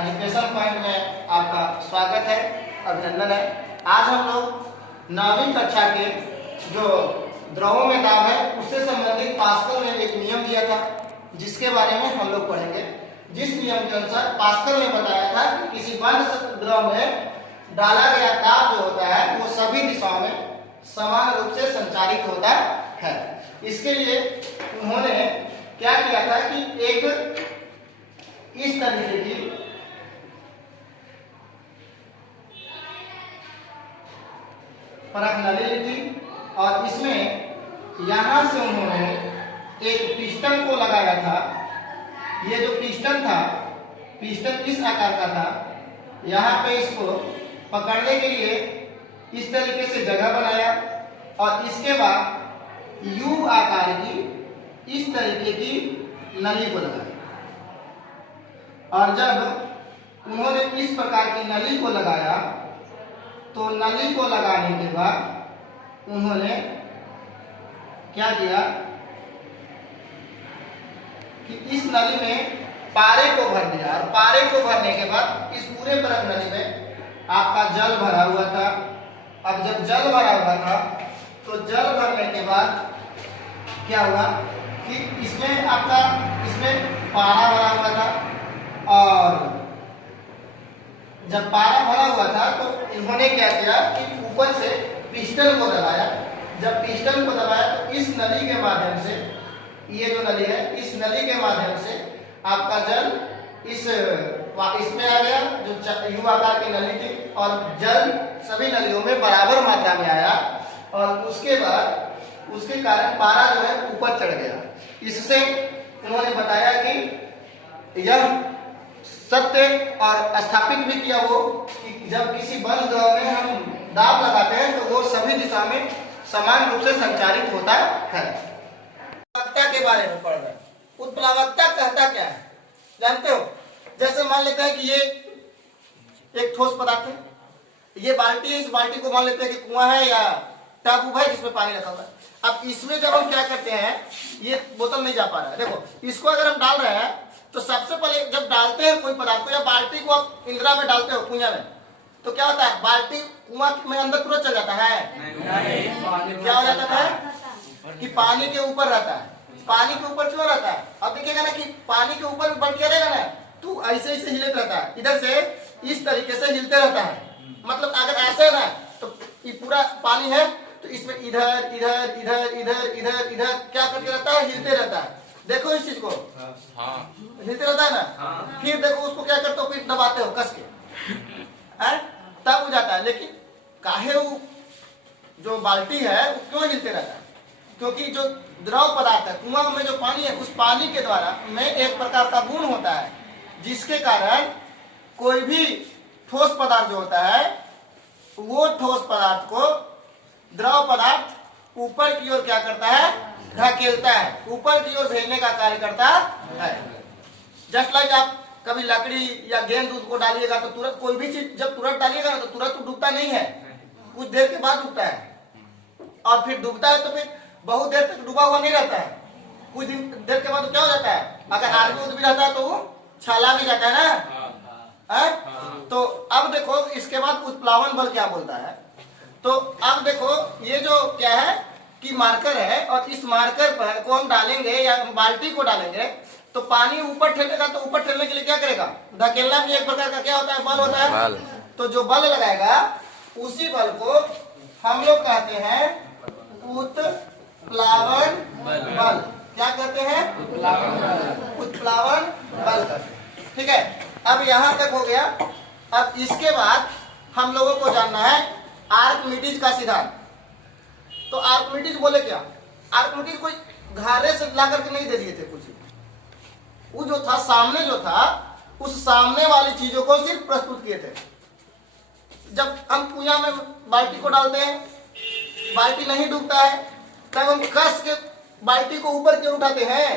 Education point में आपका स्वागत है, अभिनंदन है। आज हम लोग 9वीं कक्षा के जो द्रवों में दाब है उससे संबंधित पास्कल ने एक नियम दिया था जिसके बारे में हम लोग पढ़ेंगे। जिस नियम के अनुसार पास्कल ने बताया था कि किसी बंद द्रव में डाला गया दाब जो होता है वो सभी दिशाओं में समान रूप से संचारित होता है। इसके लिए उन्होंने क्या किया था कि एक इस तरीके की परख नली ली थी और इसमें यहां से उन्होंने एक पिस्टन को लगाया था। ये जो पिस्टन था, पिस्टन किस आकार का था, यहाँ पे इसको पकड़ने के लिए इस तरीके से जगह बनाया और इसके बाद यू आकार की इस तरीके की नली को लगाया। और जब उन्होंने इस प्रकार की नली को लगाया तो नली को लगाने के बाद उन्होंने क्या किया कि इस नली में पारे को भर दिया और पारे को भरने के बाद इस पूरे परत नली में आपका जल भरा हुआ था। अब जब जल भरा हुआ था तो जल भरने के बाद क्या हुआ कि इसमें आपका पारा भरा हुआ था और जब पारा भरा हुआ था तो इन्होंने क्या किया कि ऊपर से पिस्टन को दबाया। जब पिस्टन को दबाया तो इस नली के माध्यम से, ये जो नली है इस नली के माध्यम से आपका जल इसमें आ गया जो यू आकार की नली थी और जल सभी नलियों में बराबर मात्रा में आया और उसके बाद उसके कारण पारा जो है ऊपर चढ़ गया। इससे उन्होंने बताया कि यह सत्य और स्थापित भी किया वो कि जब किसी बंद द्रव में हम दाब लगाते हैं तो वो सभी दिशा में समान रूप से संचारित होता है। उत्प्लावकता के बारे में पढ़ रहे हैं। उत्प्लावकता कहता क्या है जानते हो? जैसे मान लेते हैं कि ये एक ठोस पदार्थ है, ये बाल्टी है, इस बाल्टी को मान लेते हैं कि कुआं है या टब है जिसमें पानी रखा हुआ है। अब इसमें जब हम क्या करते हैं, ये बोतल नहीं जा पा रहा है, देखो इसको अगर हम डाल रहे हैं तो सबसे पहले जब डालते हैं कोई पदार्थ को या बाल्टी को आप इंदिरा में डालते हो कुआं में तो क्या होता है, बाल्टी कुआं में अंदर तुरंत चल जाता है? नहीं। क्या हो जाता है कि पानी के ऊपर रहता है। पानी के ऊपर क्यों रहता है? अब देखिएगा ना कि पानी के ऊपर बाल्टी रहेगा ना तो ऐसे ऐसे हिलते रहता है, इधर से इस तरीके से हिलते रहता है। मतलब अगर ऐसे है ना तो ये पूरा पानी है तो इसमें इधर इधर इधर इधर इधर इधर क्या करके रहता है, हिलते रहता है। देखो इस चीज को, हिलते रहता है ना। फिर देखो उसको क्या करते हो, फिर दबाते हो कस के, तब हो जाता है। लेकिन काहे वो जो बाल्टी है वो क्यों हिलते रहता है? क्योंकि जो द्रव पदार्थ है, कुआं में जो पानी है, उस पानी के द्वारा में एक प्रकार का गुण होता है जिसके कारण कोई भी ठोस पदार्थ जो होता है वो ठोस पदार्थ को द्रव पदार्थ ऊपर की ओर क्या करता है, धकेलता है, ऊपर की ओर भेजने का कार्य करता है। जस्ट लाइक आप कभी लकड़ी या गेंद को डालिएगा तो तुरंत, कोई भी चीज जब तुरंत डालिएगा तो तुरंत डूबता नहीं है, कुछ देर के बाद डूबता है और फिर डूबता है तो फिर बहुत देर तक डूबा हुआ नहीं रहता है, कुछ देर के बाद क्या हो जाता है, अगर आदमी भी रहता है तो वो छाला भी जाता है ना। तो अब देखो इसके बाद उत्प्लावन बल क्या बोलता है। तो अब देखो ये जो क्या है कि मार्कर है और इस मार्कर पर को हम डालेंगे या बाल्टी को डालेंगे तो पानी ऊपर ठेलेगा तो ऊपर ठेलने के लिए क्या करेगा, धकेलना भी एक प्रकार का क्या होता है, बल होता है। तो जो बल लगाएगा उसी बल को हम लोग कहते हैं उत्प्लावन बल। क्या कहते हैं? उत्प्लावन बल। ठीक है, अब यहां तक हो गया। अब इसके बाद हम लोगों को जानना है आर्किमिडीज का सिद्धांत। तो आर्किमिडीज बोले क्या? आर्किमिडीज कोई घारे से ला करके नहीं दे दिए थे कुछ, वो जो था सामने जो था उस सामने वाली चीजों को सिर्फ प्रस्तुत किए थे। जब हम कुआं में बाल्टी को डालते हैं, बाल्टी नहीं डूबता है, तब हम कस के बाल्टी को ऊपर क्यों उठाते हैं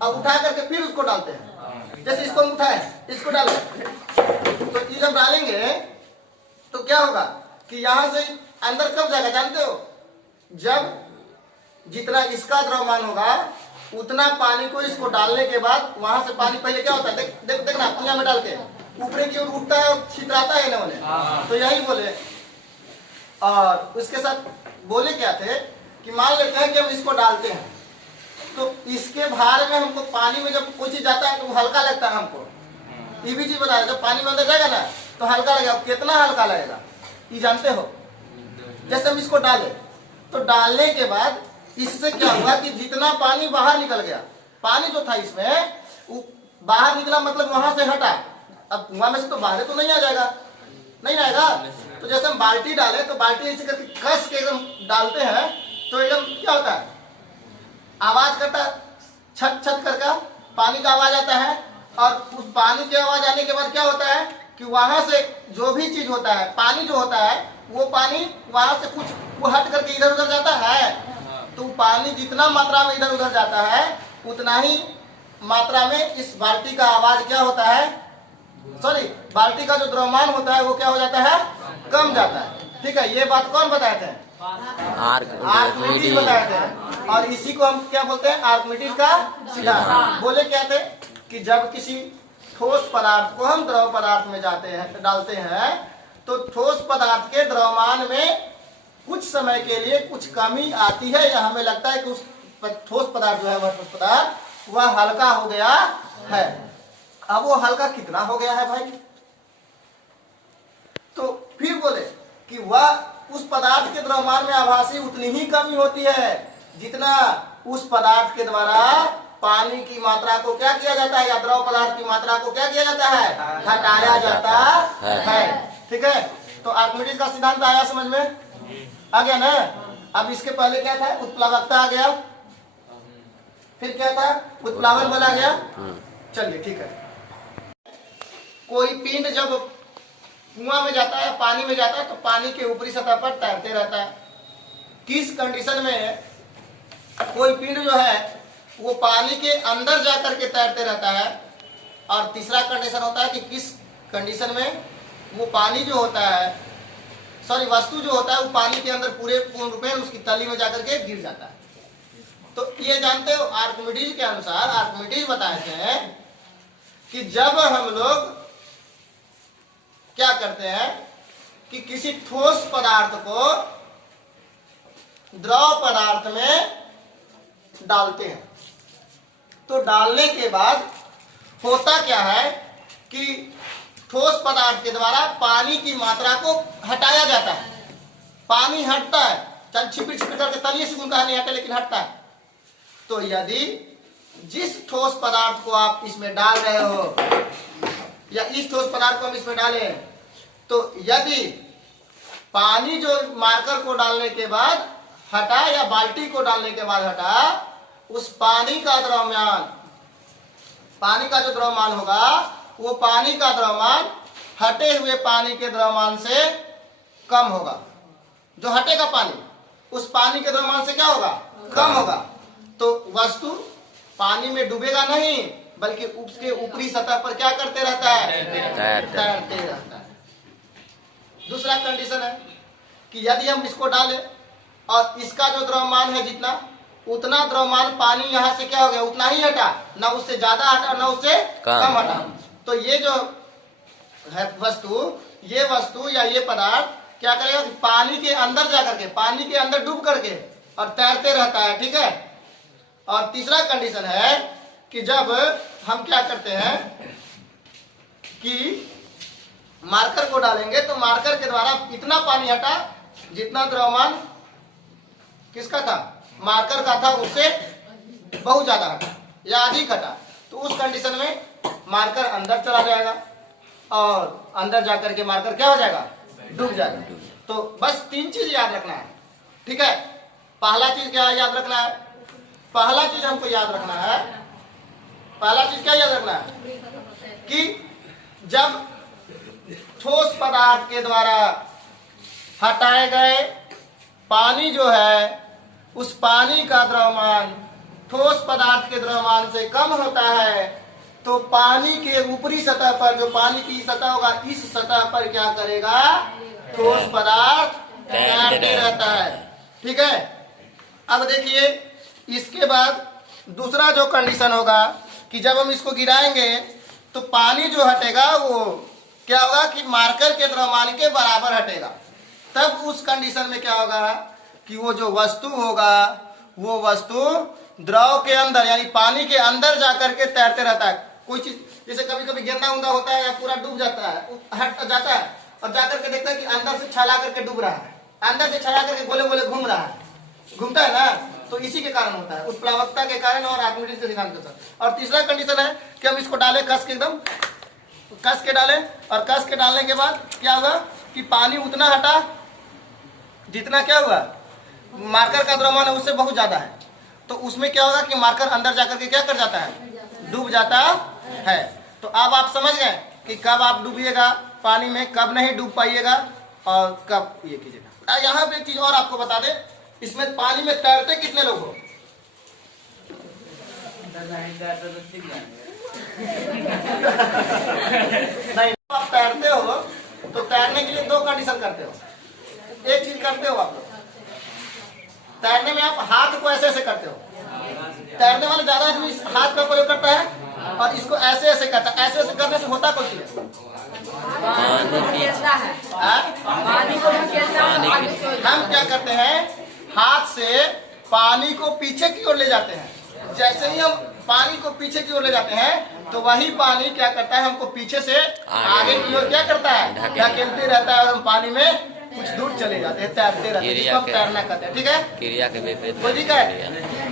और उठा करके फिर उसको डालते हैं। जैसे इसको उठाए, इसको डाले तो ये जब डालेंगे तो क्या होगा कि यहां से अंदर कब जाएगा जानते हो? जब जितना इसका द्रव्यमान होगा उतना पानी को इसको डालने के बाद वहां से पानी पहले क्या होता है, देखना कुआं में डाल के ऊपरी की ओर उठता है और छितराता है ना बोले, तो यही बोले। और उसके साथ बोले क्या थे कि मान लेते हैं कि हम इसको डालते हैं, तो इसके भार में हमको पानी में जब कोई चीज जाता है तो वो हल्का लगता है हमको। ये भी चीज बता रहे, जब पानी में अंदर जाएगा ना तो हल्का लगेगा। कितना हल्का लगेगा ये जानते हो? जैसे हम इसको डाले, तो डालने के बाद इससे क्या हुआ कि जितना पानी बाहर निकल गया, पानी जो था इसमें वो बाहर निकला, मतलब वहां से हटा। अब कुआं में से तो बाहर तो नहीं आ जाएगा, नहीं आएगा। तो जैसे हम बाल्टी डाले तो बाल्टी ऐसे करके कस के एकदम डालते हैं तो एकदम क्या होता है, आवाज करता, छत छत करके पानी का आवाज आता है। और उस पानी की आवाज आने के बाद क्या होता है कि वहां से जो भी चीज होता है, पानी जो होता है वो पानी वहां से कुछ वो हट करके इधर उधर जाता है। तो पानी जितना मात्रा में इधर उधर जाता है उतना ही मात्रा में इस बाल्टी का आवाज क्या होता है, सॉरी, बाल्टी का जो द्रव्यमान होता है वो क्या हो जाता है, कम जाता है। ठीक है, ये बात कौन बताए थे? आर्किमिडीज बताए थे। और इसी को हम क्या बोलते हैं, आर्किमिडीज का सिद्धांत। बोले क्या थे कि जब किसी ठोस पदार्थ को हम द्रव पदार्थ में जाते हैं, डालते हैं, तो ठोस पदार्थ के द्रव्यमान में कुछ समय के लिए कुछ कमी आती है, या हमें लगता है कि उस ठोस पदार्थ जो है वह ठोस पदार्थ वह हल्का हो गया है। अब वो हल्का कितना हो गया है भाई? तो फिर बोले कि वह उस पदार्थ के द्रव्यमान में आभासी उतनी ही कमी होती है जितना उस पदार्थ के द्वारा पानी की मात्रा को क्या किया जाता है, या द्रव पदार्थ की मात्रा को क्या किया जाता है, हटाया जाता है। ठीक है, तो आर्किमिडीज का सिद्धांत आया समझ में, आ गया ना। अब इसके पहले क्या था, उत्प्लावकता आ गया, फिर क्या था, उत्प्लावन बोला गया। चलिए ठीक है, कोई पिंड जब कुआं में जाता है, पानी में जाता है, तो पानी के ऊपरी सतह पर तैरते रहता है। किस कंडीशन में कोई पिंड जो है वो पानी के अंदर जाकर के तैरते रहता है, और तीसरा कंडीशन होता है कि किस कंडीशन में वो पानी जो होता है, सॉरी, वस्तु जो होता है वो पानी के अंदर पूर्ण रूप में उसकी तली में जाकर के गिर जाता है। तो ये जानते हो, आर्किमिडीज के अनुसार, आर्किमिडीज बताते हैं कि जब हम लोग क्या करते हैं कि किसी ठोस पदार्थ को द्रव पदार्थ में डालते हैं, तो डालने के बाद होता क्या है कि ठोस पदार्थ के द्वारा पानी की मात्रा को हटाया जाता है। पानी हटता है, चल छिपी छिपी करके तलिए से कहा नहीं हटा, लेकिन हटता है। तो यदि जिस ठोस पदार्थ को आप इसमें डाल रहे हो, या इस ठोस पदार्थ को हम इसमें डालें, तो यदि पानी जो मार्कर को डालने के बाद हटा, या बाल्टी को डालने के बाद हटा, उस पानी का द्रव्यमान, पानी का जो द्रव्यमान होगा वो पानी का द्रव्यमान हटे हुए पानी के द्रव्यमान से कम होगा। जो हटेगा पानी उस पानी के द्रव्यमान से क्या होगा, कम होगा। तो वस्तु पानी में डूबेगा नहीं, बल्कि उसके ऊपरी सतह पर क्या करते रहता है, तैरते रहता है। दूसरा कंडीशन है कि यदि हम इसको डालें और इसका जो द्रव्यमान है जितना, उतना द्रव्यमान पानी यहाँ से क्या हो गया, उतना ही हटा, ना उससे ज्यादा हटा ना उससे कम हटा। तो ये जो है वस्तु या ये पदार्थ क्या करेगा, पानी के अंदर जाकर के, पानी के अंदर डूब करके और तैरते रहता है। ठीक है, और तीसरा कंडीशन है कि जब हम क्या करते हैं कि मार्कर को डालेंगे, तो मार्कर के द्वारा इतना पानी हटा जितना द्रव्यमान किसका था, मार्कर का था, उससे बहुत ज्यादा हटा या अधिक हटा। तो उस कंडीशन में मार्कर अंदर चला जाएगा और अंदर जाकर के मार्कर क्या हो जाएगा, डूब जाएगा। तो बस 3 चीज याद रखना है। ठीक है, पहला चीज क्या याद रखना है, पहला चीज हमको याद रखना है, पहला चीज क्या याद रखना है कि जब ठोस पदार्थ के द्वारा हटाए गए पानी जो है, उस पानी का द्रव्यमान ठोस पदार्थ के द्रव्यमान से कम होता है, तो पानी के ऊपरी सतह पर, जो पानी की सतह होगा, इस सतह पर क्या करेगा, ठोस पदार्थ तैरते रहता है। ठीक है, अब देखिए इसके बाद दूसरा जो कंडीशन होगा कि जब हम इसको गिराएंगे तो पानी जो हटेगा वो क्या होगा कि मार्कर के द्रव्यमान के बराबर हटेगा। तब उस कंडीशन में क्या होगा कि वो जो वस्तु होगा वो वस्तु द्रव के अंदर यानी पानी के अंदर जाकर के तैरते रहता है। कोई चीज जैसे कभी कभी गेंदा उंदा होता है या पूरा डूब जाता है, हट जाता है और जाकर के देखता है कि अंदर से छला करके डूब रहा है, अंदर से छला करके गोले गोले घूम रहा है, घूमता है ना, तो इसी के कारण होता है, उत्प्लावकता के कारण और आर्किमिडीज के सिद्धांत के साथ। और तीसरा कंडीशन है कि हम इसको डालें कस के, एकदम कस के डालें और कस के डालने के बाद क्या होगा कि पानी उतना हटा जितना क्या हुआ मार्कर का द्रव्यमान उससे बहुत ज्यादा है। तो उसमें क्या होगा कि मार्कर अंदर जाकर के क्या कर जाता है, डूब जाता है। तो अब आप समझ गए कि कब आप डूबिएगा पानी में, कब नहीं डूब पाइएगा और कब ये कीजिएगा। यहाँ पे एक चीज और आपको बता दें, इसमें पानी में तैरते कितने लोग हो? नहीं, आप तैरते हो तो तैरने के लिए दो कंडीशन करते हो। एक चीज करते हो आप लोग, तैरने में आप हाथ को ऐसे ऐसे करते हो, तैरने वाले ज्यादा आदमी इस हाथ का प्रयोग करता है और इसको ऐसे ऐसे करता है। ऐसे ऐसे करने से होता कुछ नहीं, हम क्या करते हैं हाथ से पानी को पीछे की ओर ले जाते हैं। जैसे ही हम पानी को पीछे की ओर ले जाते हैं तो वही पानी क्या करता है, हमको पीछे से आगे की ओर क्या करता है, धकेलते रहता है और हम पानी में कुछ दूर चले जाते हैं, तैरते रहते हैं, जिसको हम तैरना कहते हैं। ठीक है, क्रिया के विपरीत कोई दिक्कत है?